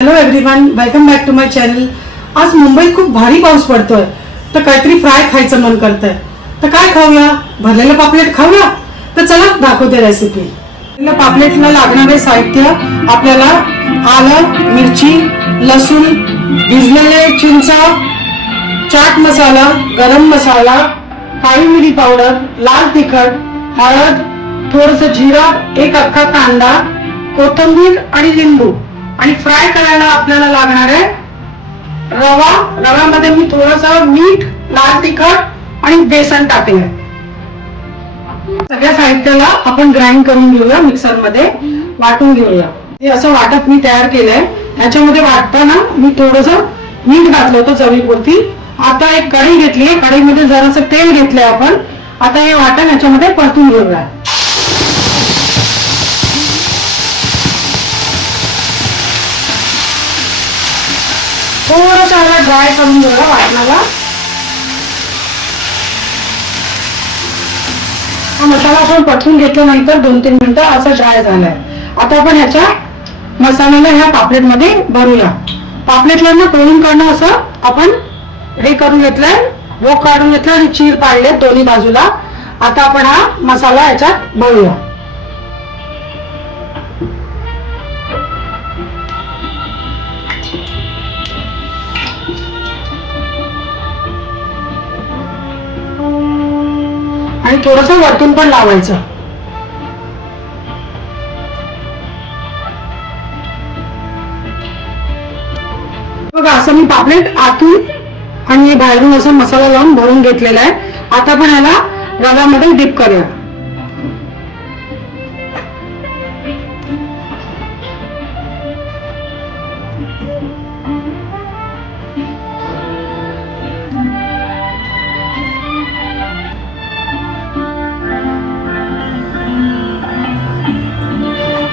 Hello everyone, welcome back to my channel. आज मुंबईत खूप भारी पाऊस पडतोय, तर काहीतरी फ्राय खायचं मन करतंय। तर काय खाऊया? भरलेलं पापलेट खाऊया? तर चला दाखवते रेसिपी। पापलेटला लागणारे साहित्य आपल्याला आलं, मिरची, लसूण, भिजलेले चिंच, चाट मसाला, गरम मसाला, काळी मिरी पावडर, लाल तिखट, हळद, थोडंसं जिरा, एक अख्खा कांदा, कोथिंबीर आणि लिंबू। आणि फ्राय करायला आपल्याला लागणार आहे रवा। रव्यामध्ये मी थोडंसं मीठ, लाल तिखट आणि बेसन टाकले। सगळ्या साहित्याला आपण ग्राइंड करून घेऊया, मिक्सर मध्ये वाटून घेऊया। हे असं वाटप मी तयार केलंय। ह्याच्यामध्ये वाटताना मी थोडंसं मीठ घातलं होतं चवीपुरती। आता एक कढई घेतली, कढईमध्ये जरासं तेल घेतलंय आपण। आता हे वाटण ह्याच्यामध्ये परतून घेऊया। थोडंसं याला ड्राय करून घेऊया वाटणाला। हा मसाला आपण परतून घेतल्यानंतर 2-3 मिनिटं असं ड्राय झालाय। आता आपण ह्याच्या मसाल्याला ह्या पापलेट मध्ये भरूया। पापलेटला ना तळून काढणं असं आपण हे करून घेतलंय, भोक काढून घेतलं आणि चीर पाडले दोन्ही बाजूला। आता आपण हा मसाला ह्याच्यात भरूया। आणि थोडंसं वरतून पण लावायचं। बघा असं मी पापलेट आतून आणि बाहेरून असं मसाला लावून भरून घेतलेला आहे। आता आपण ह्याला रव्यामध्ये डिप करूया।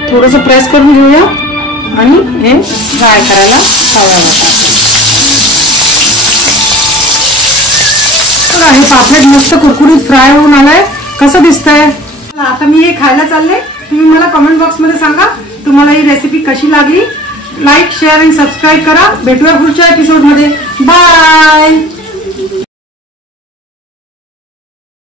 थोडंसं प्रेस करून घेऊया आणि हे फ्राय करायला ठेवायला। बघा हे पापलेट मस्त कुरकुरीत फ्राय होऊन आलाय। कसं दिसतंय? आता मी हे खायला चालले। तुम्ही मला कमेंट बॉक्स मध्ये सांगा तुम्हाला ही रेसिपी कशी लागली। लाईक, शेअर आणि सबस्क्राईब करा। भेटूया पुढच्या एपिसोड मध्ये। बाय।